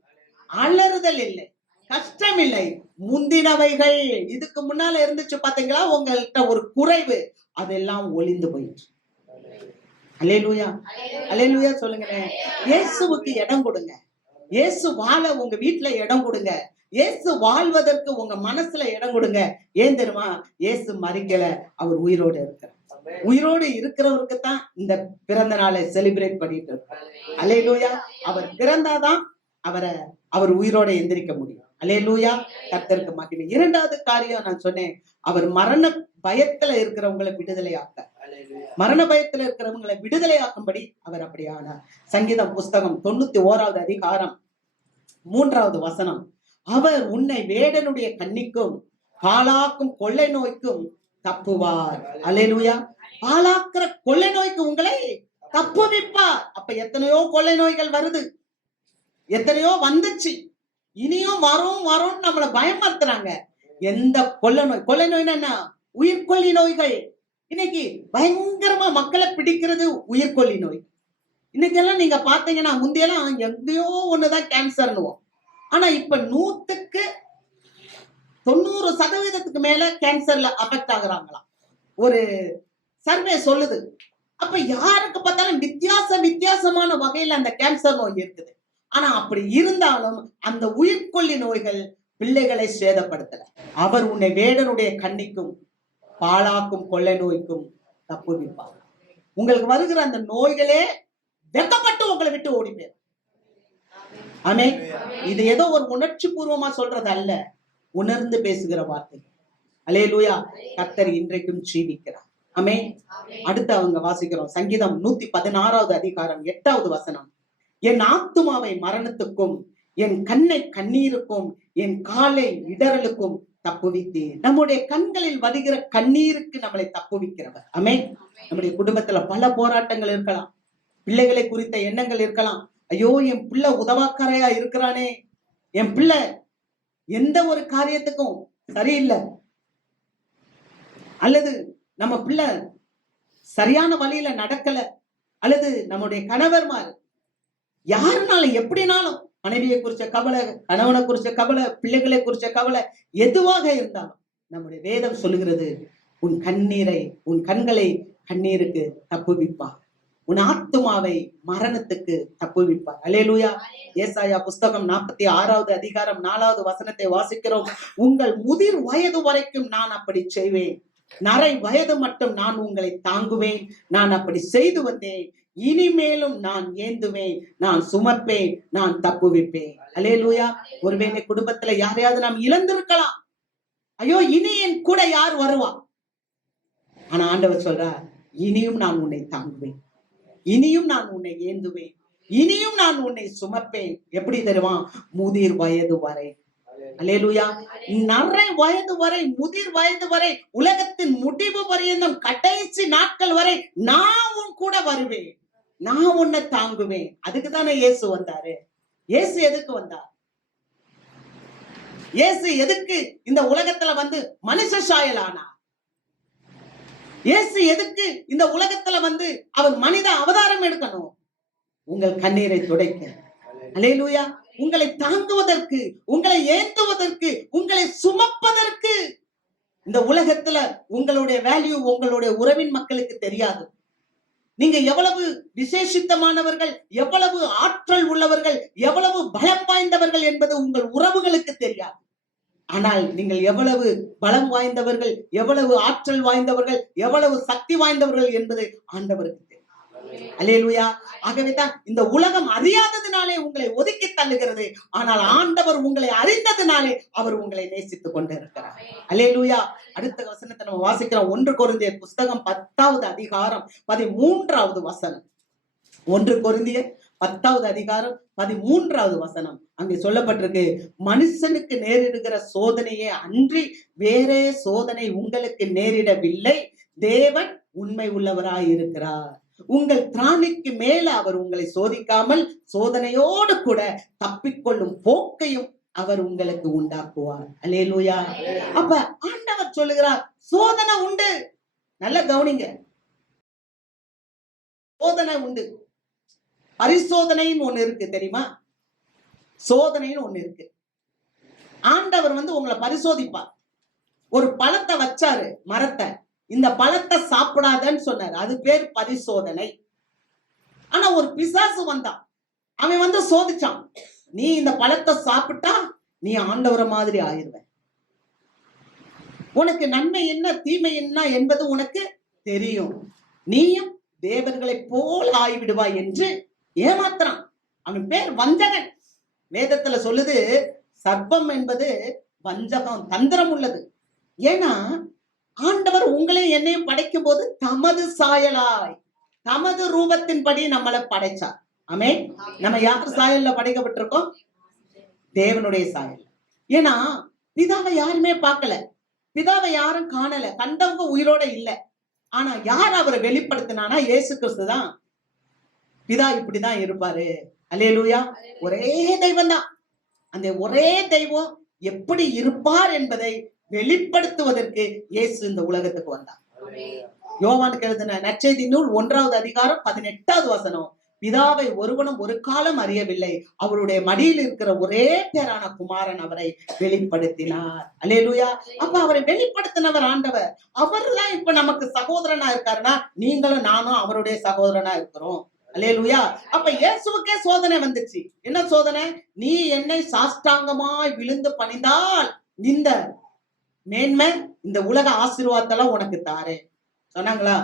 அலறுதல் இல்லை, கஷ்டம் இல்லை. முந்தினவைகள் இதுக்கு முன்னால இருந்துச்சு பாத்தீங்களா, உங்கள்கிட்ட ஒரு குறைவு, அதெல்லாம் ஒளிந்து போயிடுச்சு. அல்லேலூயா, அல்லேலூயா சொல்லுங்களேன். இயேசுவுக்கு இடம் கொடுங்க. இயேசு வாழ உங்க வீட்டுல இடம் கொடுங்க. இயேசு வாழ்வதற்கு உங்க மனசுல இடம் கொடுங்க. ஏன் தெரியுமா? இயேசு மரிக்கல, அவர் உயிரோடு இருக்கிறார். உயிரோடு இருக்கிறவருக்கு தான் இந்த பிறந்த நாளை செலிப்ரேட் பண்ணிட்டு இருக்கோம். அல்லேலூயா. அவர் பிறந்தாதான் அவர் உயிரோட எந்திரிக்க முடியும். அல்லேலூயா. கர்த்தருக்கு மகிமை. 2வது காரியம் நான் சொன்னேன், அவர் மரண பயத்துல இருக்கிறவங்களை விடுதலையாக்க, மரண பயத்துல இருக்கிறவங்களை விடுதலையாக்கும்படி அவர் அப்படி ஆனார். சங்கீதம் புஸ்தகம் 91வது அதிகாரம் 3வது வசனம். அவர் உன்னை வேடனுடைய கண்ணிக்கும் பாழாக்கும் கொள்ளை நோய்க்கும் தப்புவார். அல்லேலூயா. பாழாக்குற கொள்ளை நோய்க்கு உங்களை தப்புவிப்பார். அப்ப எத்தனையோ கொள்ளை நோய்கள் வருது, எத்தனையோ வந்துச்சு, இனியும் வரும் நம்மள பயமாத்துறாங்க. எந்த கொள்ளை நோய்னா என்ன? உயிர்கொல்லி நோய்கள். இன்னைக்கு பயங்கரமா மக்களை பிடிக்கிறது உயிர்கொல்லி நோய். இன்னைக்கு எல்லாம் நீங்க பாத்தீங்கன்னா, முந்தையெல்லாம் எங்கேயோ ஒண்ணுதான் கேன்சர்னுவோம். ஆனா இப்ப 100க்கு 90% மேல கேன்சர்ல அஃபெக்ட் ஆகுறாங்களாம், ஒரு சர்வே சொல்லுது. அப்ப யாருக்கு பார்த்தாலும் வித்தியாசமான வகையில அந்த கேன்சர் நோய் இருக்குது. ஆனா அப்படி இருந்தாலும் அந்த உயிர்கொல்லி நோய்கள் பிள்ளைகளை சேதப்படுத்தல. அவர் உன்னை வேடனுடைய கண்ணிக்கும் பாழாக்கும் கொள்ளை நோய்க்கும் தப்புவிப்பார். உங்களுக்கு வருகிற அந்த நோய்களே வெக்கப்பட்டு உங்களை விட்டு ஓடி போயிடும். ஆமே. இது ஏதோ ஒரு உணர்ச்சி பூர்வமா சொல்றது அல்ல, உணர்ந்து பேசுகிற வார்த்தை. அல்லேலூயா. கர்த்தர் இன்றைக்கும் ஜீவிக்கிறார். ஆமே. அடுத்து அவங்க வாசிக்கிறோம். சங்கீதம் 116வது அதிகாரம் 8வது வசனம். என் ஆத்துமாவை மரணத்துக்கும், என் கண்ணை கண்ணீருக்கும், என் காலை இடறலுக்கும் தப்புவித்தேன். நம்முடைய கண்களில் வருகிற கண்ணீருக்கு நம்மளை தப்புவிக்கிறவர். ஆமே. நம்முடைய குடும்பத்துல பல போராட்டங்கள் இருக்கலாம், பிள்ளைகளை குறித்த எண்ணங்கள் இருக்கலாம். ஐயோ, என் பிள்ளை உதவாக்காரையா இருக்கிறானே, என் பிள்ளை எந்த ஒரு காரியத்துக்கும் சரியில்லை, அல்லது நம்ம பிள்ளை சரியான வழியில நடக்கல, அல்லது நம்முடைய கணவர்மார் யாருனாலும் எப்படினாலும், மனைவியை குறிச்ச கவலை, கணவனை குறிச்ச கவலை, பிள்ளைகளை குறிச்ச கவலை, எதுவாக இருந்தாலும் நம்முடைய வேதம் சொல்லுகிறது, உன் கண்ணீரை, உன் கண்களை கண்ணீருக்கு தப்புவிப்பார், உன் ஆத்துமாவை மரணத்துக்கு தப்புவிப்பார். அல்லேலூயா. ஏசாயா புஸ்தகம் 46வது அதிகாரம் 4வது வசனத்தை வாசிக்கிறோம். உங்கள் முதிர் வயது வரைக்கும் நான் அப்படி செய்வேன், நரை வயது மட்டும் நான் உங்களை தாங்குவேன், நான் அப்படி செய்து வந்தேன், இனிமேலும் நான் ஏந்துவேன், நான் சுமப்பேன், நான் தப்புவிப்பேன். அல்லேலூயா. ஒருவேளை குடும்பத்துல யாரையாவது நாம் இழந்திருக்கலாம். ஐயோ, இனி என் கூட யார் வருவா? ஆனா ஆண்டவர் சொல்றார், இனியும் நான் உன்னை தாங்குவேன், இனியும் நான் உன்னை ஏந்துவேன், இனியும் நான் உன்னை சுமப்பேன். எப்படி தெரியுமா? முதிர் வயது வரை. அல்லேலூயா. நரை வயது வரை, முதிர் வயது வரை, உலகத்தின் முடிவு வரையும், கடைசி நாட்கள் வரை நான் உன் கூட வருவேன், நான் உன்னை தாங்குவேன். அதுக்கு தானே இயேசு வந்தாரு. இயேசு எதுக்கு வந்தார்? இயேசு எதுக்கு இந்த உலகத்துல வந்து மனுஷ சாயல் ஆனார்? இயேசு எதுக்கு இந்த உலகத்துல வந்து அவர் மனித அவதாரம் எடுக்கணும்? உங்கள் கண்ணீரை துடைக்க. அல்லேலூயா. உங்களை தாங்குவதற்கு, உங்களை ஏந்துவதற்கு, உங்களை சுமப்பதற்கு. இந்த உலகத்துல உங்களுடைய வேல்யூ உங்களுடைய உறவின் மக்களுக்கு தெரியாது. நீங்க எவ்வளவு விசேஷித்தமானவர்கள், எவ்வளவு ஆற்றல் உள்ளவர்கள், எவ்வளவு பலம் வாய்ந்தவர்கள் என்பது உங்கள் உறவுகளுக்கு தெரியாது. ஆனால் நீங்கள் எவ்வளவு பலம் வாய்ந்தவர்கள், எவ்வளவு ஆற்றல் வாய்ந்தவர்கள், எவ்வளவு சக்தி வாய்ந்தவர்கள் என்பது ஆண்டவருக்கு தெரியும். அல்லேலூயா. ஆகவேதான் இந்த உலகம் அறியாததினாலே உங்களை ஒதுக்கி தள்ளுகிறது. ஆனால் ஆண்டவர் உங்களை அறிந்ததினாலே அவர் உங்களை நேசித்துக் கொண்டிருக்கிறார். அல்லேலூயா. அடுத்த வசனத்தை நம்ம வாசிக்கிறோம். 1 கொரிந்தியர் புஸ்தகம் 10வது அதிகாரம் 13வது வசனம். 1 கொரிந்தியர் 10வது அதிகாரம் 13வது வசனம். அங்கே சொல்லப்பட்டிருக்கு, மனுஷனுக்கு நேரிடுகிற சோதனையே அன்றி வேறே சோதனை உங்களுக்கு நேரிடவில்லை. தேவன் உண்மை உள்ளவராய் இருக்கிறார். உங்கள் திராணிக்கு மேல அவர் உங்களை சோதிக்காமல் சோதனையோடு கூட தப்பிக்கொள்ளும் போக்கையும் அவர் உங்களுக்கு உண்டாக்குவார். அல்லேலூயா. அப்ப ஆண்டவர் சொல்லுகிறார், சோதனை உண்டு. நல்ல கவனிங்க, சோதனை உண்டு. பரிசோதனைன்னு ஒண்ணு இருக்கு தெரியுமா? சோதனைன்னு ஒண்ணு இருக்கு. ஆண்டவர் உங்களை பரிசோதிப்பார். ஒரு பழத்தை வச்சாரு, மரத்தை, இந்த பழத்தை சாப்பிடாதன்னு சொன்னார். அது பேர் பரிசோதனை. ஆனா ஒரு பிசாசு வந்தான், அவன் சோதிச்சான். நீ இந்த பழத்தை சாப்பிட்டா நீ ஆண்டவரை மாதிரி ஆயிருவ, உனக்கு நன்மை என்ன தீமை என்ன என்பது உனக்கு தெரியும், நீயும் தேவர்களை போல் ஆய்விடுவாய் என்று ஏமாத்துறான். அவன் பேர் வஞ்சகன். வேதத்துல சொல்லுது, சர்ப்பம் என்பது வஞ்சகம், தந்திரம் உள்ளது. ஏன்னா ஆண்டவர் உங்களையும் என்னையும் படைக்கும் போது தமது சாயலாய், தமது ரூபத்தின்படி நம்மளை படைச்சார். ஆமென். நம்ம யார் சாயல்ல படைக்கப்பட்டிருக்கோம்? தேவனுடைய சாயல். ஏன்னா பிதாவை யாருமே பார்க்கல, பிதாவை யாரும் காணல, கண்டவங்க உயிரோட இல்ல. ஆனா யார் அவரை வெளிப்படுத்தினானா? இயேசு கிறிஸ்து தான். பிதா இப்படிதான் இருப்பாரு. அல்லேலூயா. ஒரே தெய்வம் தான். அந்த ஒரே தெய்வம் எப்படி இருப்பார் என்பதை வெளிப்படுத்துவதற்கு இயேசு இந்த உலகத்துக்கு வந்தார். யோவானுக்கு எழுதின நற்செய்தி நூல் 1வது அதிகாரம் 18வது வசனம். பிதாவை ஒருவனும் ஒரு காலம் அறியவில்லை, அவருடைய மடியில் இருக்கிற ஒரே பேரான குமாரன் அவரை வெளிப்படுத்தினார். அல்லேலூயா. அப்ப அவரை வெளிப்படுத்தினவர் ஆண்டவர். அவர் தான் இப்ப நமக்கு சகோதரனா இருக்காருன்னா நீங்களும் நானும் அவருடைய சகோதரனா இருக்கிறோம். அல்லேலூயா. அப்ப இயேசுவுக்கே சோதனை வந்துச்சு. என்ன சோதனை? நீ என்னை சாஷ்டாங்கமாய் விழுந்து பணிந்தால் இந்த மேன்மை, இந்த உலக ஆசீர்வாதத்தெல்லாம் உனக்கு தாரே சொன்னாங்களா?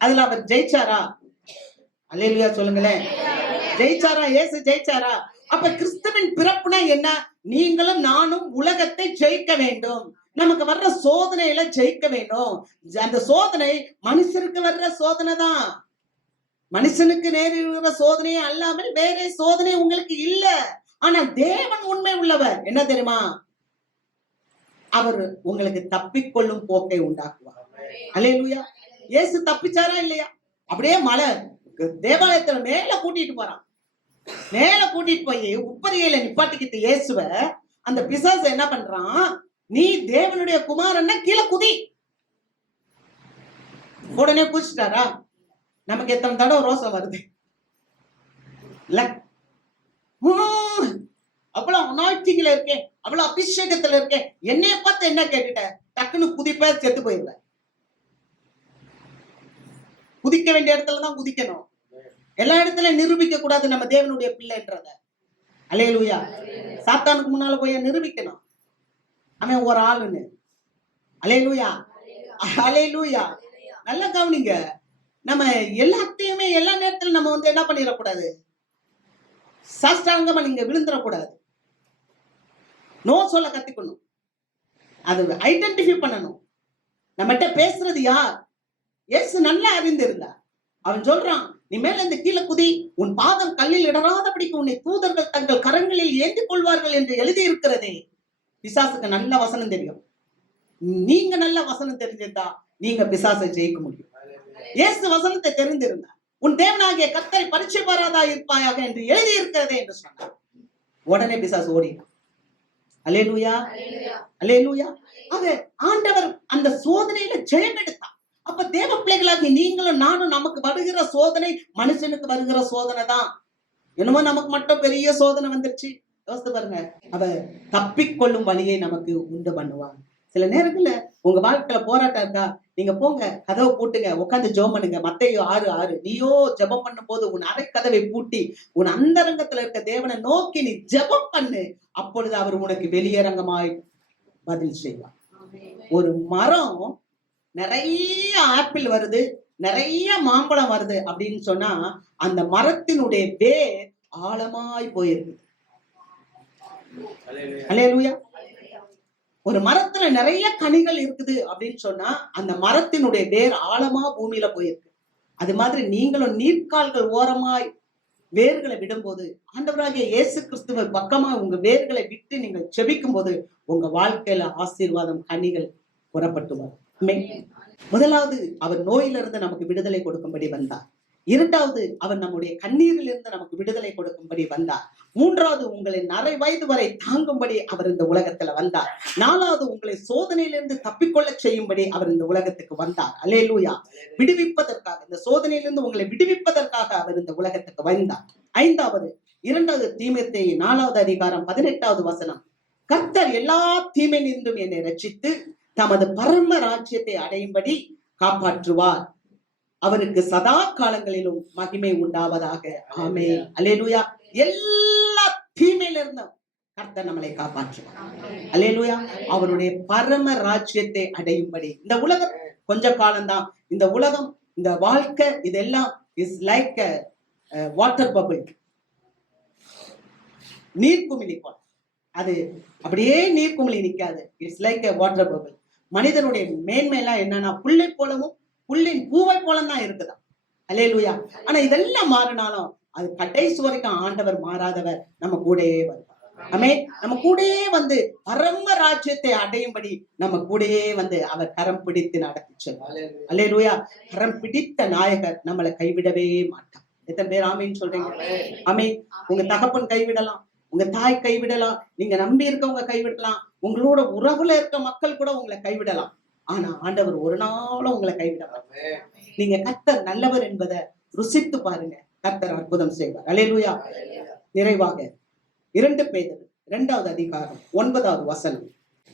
அதுல அவர் ஜெயிச்சாரா? அல்லேலூயா சொல்லுங்களேன். ஜெயிச்சாரா? இயேசு ஜெயிச்சாரா? அப்ப கிறிஸ்துவின் பிறப்புனா என்ன? நீங்களும் நானும் உலகத்தை ஜெயிக்க வேண்டும். நமக்கு வர்ற சோதனையில ஜெயிக்க வேண்டும். அந்த சோதனை மனுஷருக்கு வர்ற சோதனை தான். மனுஷனுக்கு நேரிடுகிற சோதனையே அல்லாமல் வேற சோதனை உங்களுக்கு இல்ல. ஆனா தேவன் உண்மை உள்ளவர். என்ன தெரியுமா? அவர் உங்களுக்கு தப்பிக்கொள்ளும் போக்கை உண்டாக்குவார். அல்லேலூயா. இயேசு தப்பிச்சாரா இல்லையா? அப்படியே மலை தேவாலயத்துல மேல கூட்டிட்டு போறான். மேல கூட்டிட்டு போய் உப்பரிகையில நிப்பாட்டிக்கிட்டு இயேசுவ அந்த பிசாசு என்ன பண்றான்? நீ தேவனுடைய குமாரன்னா கீழே குதி. உடனே குதிச்சிட்டாரா? நமக்கு எத்தனை தடவை ரோசம் வருது இல்ல? அவ்வளவு அனாய்ச்சிங்கள இருக்கேன், அவ்வளவு அபிஷேகத்துல இருக்கேன், என்னைய பார்த்து என்ன கேட்டுட்ட? டக்குன்னு குதிப்ப, செத்து போயிடுவேன். குதிக்க வேண்டிய இடத்துலதான் குதிக்கணும். எல்லா இடத்துலயும் நிரூபிக்க கூடாது நம்ம தேவனுடைய பிள்ளைன்றத. அல்லேலூயா. சாத்தானுக்கு முன்னால போய் நிரூபிக்கணும் அவன் ஒரு ஆளுன்னு. அல்லேலூயா. அல்லேலூயா. நல்லா கவனிங்க. நம்ம எல்லாத்தையுமே எல்லா நேரத்திலும் நம்ம என்ன பண்ணிடக்கூடாது? சாஷ்டாங்கமா நீங்க விழுந்துடக்கூடாது. நோ சொல்ல கத்துக்கணும். அது ஐடென்டிஃபை பண்ணணும். நம்மகிட்ட பேசுறது யார்? இயேசு நல்லா அறிந்திருந்தார். அவன் சொல்றான், நீ மேல இருந்து கீழே குதி, உன் பாதம் கல்லில் இடராதபடிக்கு உன்னை தூதர்கள் தங்கள் கரங்களில் ஏந்தி கொள்வார்கள் என்று எழுதி இருக்கிறதே. பிசாசுக்கு நல்ல வசனம் தெரியும். நீங்க நல்ல வசனம் தெரிஞ்சிருந்தா நீங்க பிசாசை ஜெயிக்க முடியும். இயேசு வசனத்தை தெரிந்திருந்தார். உன் தேவனாகிய கர்த்தரை பரீட்சை பாராதா இருப்பாயாக என்று எழுதி இருக்கிறதே என்று சொன்னார். உடனே பிசாசு ஓடினான். அல்லேலூயா. அல்லேலூயா. அது ஆண்டவர் அந்த சோதனையில ஜெயம் எடுத்தார். அப்ப தேவ பிள்ளைகளாகி நீங்களும் நானும் நமக்கு வருகிற சோதனை மனுஷனுக்கு வருகிற சோதனை தான். என்னமோ நமக்கு மட்டும் பெரிய சோதனை வந்துருச்சு யோசித்து பாருங்க. அவ தப்பிக்கொள்ளும் வழியை நமக்கு உண்டு பண்ணுவான். சில நேரங்கள்ல உங்க வாழ்க்கையில போராட்டம் இருக்கா, நீங்க போங்க, கதவை பூட்டுங்க, உட்கார்ந்து ஜெபம் பண்ணுங்க. மத்தேயு 6:6 நீயோ ஜெபம் பண்ணும்போது உன் அறை கதவை பூட்டி உன் அந்தரங்கத்துல இருக்க தேவனை நோக்கி நீ ஜெபம் பண்ணு, அப்பொழுது அவர் உனக்கு வெளியரங்கமாய் பதில் செய்வார். ஒரு மரம் நிறைய ஆப்பிள் வருது, நிறைய மாம்பழம் வருது அப்படின்னு சொன்னா அந்த மரத்தினுடைய வேர் ஆழமாய் போயிருக்கு. அல்லேலூயா. ஒரு மரத்துல நிறைய கனிகள் இருக்குது அப்படின்னு சொன்னா அந்த மரத்தினுடைய வேர் ஆழமா பூமியில போயிருக்கு. அது மாதிரி நீங்களும் நீர்க்கால்கள் ஓரமாய் வேர்களை விடும்போது ஆண்டவராகிய இயேசு கிறிஸ்துவ பக்கமா உங்க வேர்களை விட்டு நீங்கள் செபிக்கும் போது உங்க வாழ்க்கையில ஆசீர்வாதம் கனிகள் புறப்பட்டு வரும். முதலாவது அவர் நோயிலிருந்து நமக்கு விடுதலை கொடுக்கும்படி வந்தார். இரண்டாவது அவர் நம்முடைய கண்ணீரில் இருந்து நமக்கு விடுதலை கொடுக்கும்படி வந்தார். மூன்றாவது உங்களை நரை வயது வரை தாங்கும்படி அவர் இந்த உலகத்துல வந்தார். நாலாவது உங்களை சோதனையிலிருந்து தப்பிக்கொள்ள செய்யும்படி அவர் இந்த உலகத்துக்கு வந்தார். அல்லேலூயா. விடுவிப்பதற்காக, இந்த சோதனையிலிருந்து உங்களை விடுவிப்பதற்காக அவர் இந்த உலகத்துக்கு வந்தார். ஐந்தாவது 2 தீமோத்தேயு 4வது அதிகாரம் 18வது வசனம், கர்த்தர் எல்லா தீமையிலிருந்தும் என்னை ரட்சித்து தமது பரம ராஜ்யத்தை அடையும்படி காப்பாற்றுவார். அவருக்கு சதா காலங்களிலும் மகிமை உண்டாவதாக. ஆமென். அல்லேலூயா. எல்லா தீமையில இருந்தும் கர்த்தர் நம்மளை காப்பாற்றுவார். அல்லேலூயா. அவருடைய பரம ராஜ்யத்தை அடையும்படி. இந்த உலகம் கொஞ்ச காலம்தான். இந்த உலகம், இந்த வாழ்க்கை, இதெல்லாம் இஸ் லைக் வாட்டர் பபிள், நீர்க்குமிழி போல. அது அப்படியே நீர்க்குமிழி நிக்காது. It's like water bubble. மனிதனுடைய மேன்மை எல்லாம் என்னன்னா புல்லை போலவும் புல்லின் பூவை போல தான் இருக்குதான். அல்லேலூயா. ஆனா இதெல்லாம் மாறினாலும் அது கடைசி வரைக்கும் ஆண்டவர் மாறாதவர் நம்ம கூடயே வருவார். ஆமென். நம்ம கூடயே வந்து பரம ராஜ்யத்தை அடையும்படி நம்ம கூடயே வந்து அவர் கரம் பிடித்து நடத்தி செல்வார். அல்லேலூயா. கரம் பிடித்த நாயகர் நம்மளை கைவிடவே மாட்டார். எத்தனை பேர் ஆமீன் சொல்றீங்க? ஆமென். உங்க தகப்பன் கைவிடலாம், உங்க தாய் கைவிடலாம், நீங்க நம்பி இருக்கவங்க கைவிடலாம், உங்களோட உறவுல இருக்க மக்கள் கூட உங்களை கைவிடலாம். ஆனா ஆண்டவர் ஒரு நாளும் உங்களை கைவிடலாம். நீங்க கர்த்தர் நல்லவர் என்பதை ருசித்து பாருங்க, கர்த்தர் அற்புதம் செய்வார். அல்லேலூயா. நிறைவாக 2 பேதுரு 2வது அதிகாரம் 9வது வசனம்,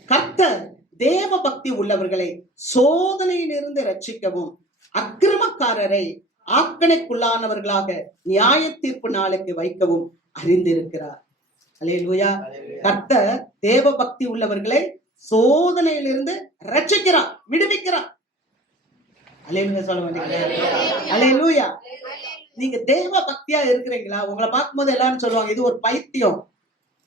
கர்த்தர் தேவ பக்தி உள்ளவர்களை சோதனையிலிருந்து ரட்சிக்கவும் அக்கிரமக்காரரை ஆக்கணைக்குள்ளானவர்களாக நியாய தீர்ப்பு நாளுக்கு வைக்கவும் அறிந்திருக்கிறார். அல்லேலூயா. கர்த்தர் தேவ பக்தி உள்ளவர்களை சோதனையிலிருந்து ரட்சிக்கிறார், விடுவிக்கிறார். அல்லேலூயா சொல்ல மாட்டீங்களா? அல்லேலூயா. நீங்க தேவ பக்தியா இருக்கிறீங்களா? உங்களை பார்க்கும்போது எல்லாரும் சொல்லுவாங்க இது ஒரு பைத்தியம்,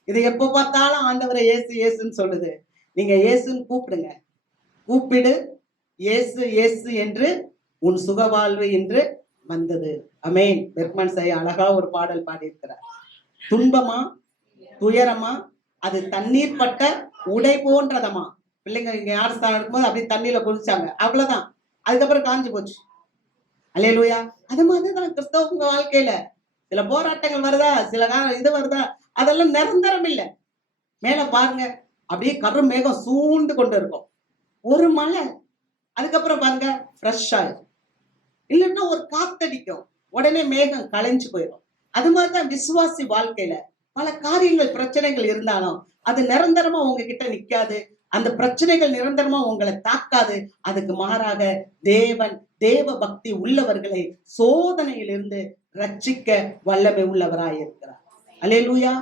இது எப்ப பார்த்தாலும் ஆண்டவரை இயேசு இயேசுன்னு சொல்லுது. நீங்க இயேசுன்னு கூப்பிடுங்க. கூப்பிடு, இயேசு இயேசு என்று உன் சுகவாழ்வு என்று வந்தது. அமேன். பெர்க்மன் சாய் அழகா ஒரு பாடல் பாடியிருக்கிறார். துன்பமா துயரமா அது தண்ணீர் பட்ட உடை போன்றதமா. பிள்ளைங்க இங்க யாருஸ்தானம் இருக்கும்போது அப்படியே தண்ணியில குளிச்சாங்க, அவ்வளவுதான், அதுக்கப்புறம் காஞ்சி போச்சு. அல்லேலூயா. அது மாதிரிதான் கிறிஸ்தவ உங்க வாழ்க்கையில சில போராட்டங்கள் வருதா, சில காலம் இது வருதா, அதெல்லாம் நிரந்தரம் இல்லை. மேல பாருங்க, அப்படியே கரும் மேகம் சூழ்ந்து கொண்டு இருக்கும். ஒரு மழை, அதுக்கப்புறம் பாருங்க ஃப்ரெஷ்ஷா இருக்கும். இல்லைன்னா ஒரு காத்தடிக்கும், உடனே மேகம் களைஞ்சு போயிடும். அது மாதிரிதான் விசுவாசி வாழ்க்கையில பல காரியங்கள் பிரச்சனைகள் இருந்தாலும் அது நிரந்தரமா உங்ககிட்ட நிக்காது. அந்த பிரச்சனைகள் நிரந்தரமா உங்களை தாக்காது. அதுக்கு மாறாக தேவன் தேவ பக்தி உள்ளவர்களை சோதனையிலிருந்து ரட்சிக்க வல்லமை உள்ளவராய் இருக்கிறார். அல்லேலூயா.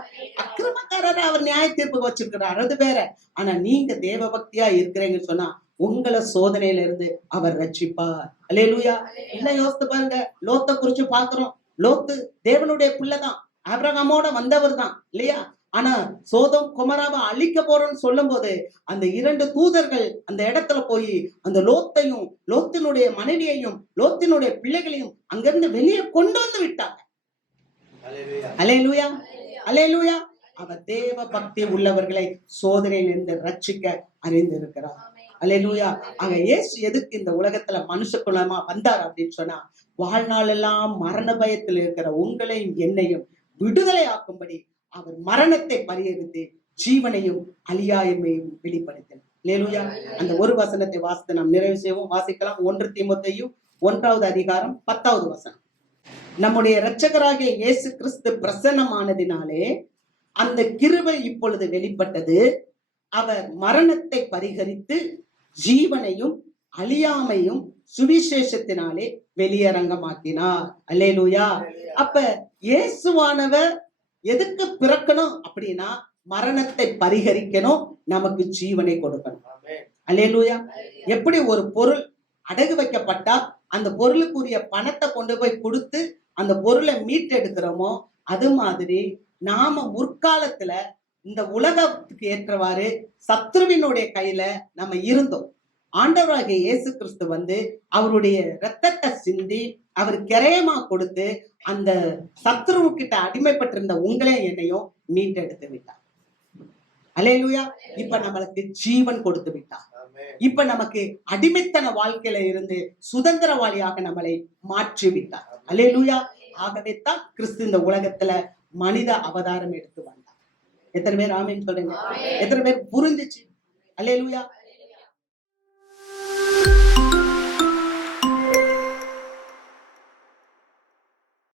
அக்கிரமக்காரரை அவர் நியாய தீர்ப்புக்கு வச்சிருக்கிறார், அது வேற. ஆனா நீங்க தேவ பக்தியா இருக்கிறீங்கன்னு சொன்னா உங்களை சோதனையில இருந்து அவர் ரட்சிப்பார். அல்லேலூயா. என்ன யோசித்து பாருங்க, லோத்தை குறிச்சு பாக்குறோம். லோத்து தேவனுடைய பிள்ளைதான், ஆபிரகாமோட வந்தவர் தான் இல்லையா? ஆனா சோதம் குமராவை அழிக்க போறோம்னு சொல்லும் போது அந்த 2 தூதர்கள் அந்த இடத்துல போய் அந்த லோத்தையும் லோத்தினுடைய மனைவியையும் லோத்தினுடைய பிள்ளைகளையும் அங்கிருந்து வெளியே கொண்டு வந்து விட்டாங்க. அல்லேலூயா. அல்லேலூயா. அவர் தேவ பக்தி உள்ளவர்களை சோதனையிலிருந்து ரட்சிக்க அறிந்திருக்கிறார். அல்லேலூயா. அங்க இயேசு எதுக்கு இந்த உலகத்துல மனுஷகுலமா வந்தார் அப்படின்னு சொன்னா, வாழ்நாள் எல்லாம் மரண பயத்தில் இருக்கிற உங்களையும் என்னையும் விடுதலை ஆக்கும்படி அவர் மரணத்தை பரிகரித்து ஜீவனையும் அழியாமையும் வெளிப்படுத்தினார். அல்லேலூயா. அந்த ஒரு வசனத்தை வாசித்து நாம் நிறைவு செய்வோம். வாசிக்கலாம். 1 தீமோத்தேயு 1வது அதிகாரம் 10வது வசனம், நம்முடைய இரட்சகராகிய இயேசு கிறிஸ்து பிரசன்னமானதினாலே அந்த கிருபை இப்பொழுது வெளிப்பட்டது, அவர் மரணத்தை பரிகரித்து ஜீவனையும் அழியாமையும் சுவிசேஷத்தினாலே வெளியரங்கமாக்கினார். அல்லேலூயா. அப்ப இயேசுவானவர் எதுக்கு பிறக்கணும் அப்படின்னா மரணத்தை பரிகரிக்கணும், நமக்கு ஜீவனை கொடுக்கணும். அல்லேலூயா. எப்படி ஒரு பொருள் அடகு வைக்கப்பட்டா அந்த பொருளுக்குரிய பணத்தை கொண்டு போய் கொடுத்து அந்த பொருளை மீட்டெடுக்கிறோமோ, அது மாதிரி நாம முற்காலத்துல இந்த உலகத்துக்கு ஏற்றவாறு சத்ருவினுடைய கையில நம்ம இருந்தோம். ஆண்டவராகிய இயேசு கிறிஸ்து வந்து அவருடைய இரத்தத்தை சிந்தி அவர் கிரயமா கொடுத்து அந்த சத்ருவுக்கிட்ட அடிமைப்பட்டிருந்த உங்களையும் என்னையும் மீட்டெடுத்து விட்டார். அல்லேலூயா. இப்ப நம்மளுக்கு ஜீவன் கொடுத்து விட்டார். இப்ப நமக்கு அடிமைத்தன வாழ்க்கையில இருந்து சுதந்திரவாளியாக நம்மளை மாற்றி விட்டார். அல்லேலூயா. ஆகவே தான் கிறிஸ்து இந்த உலகத்துல மனித அவதாரம் எடுத்து வந்தார். எத்தனை பேர் ஆமென் சொல்றீங்க? எத்தனை பேர் புரிஞ்சுச்சு? அல்லேலூயா.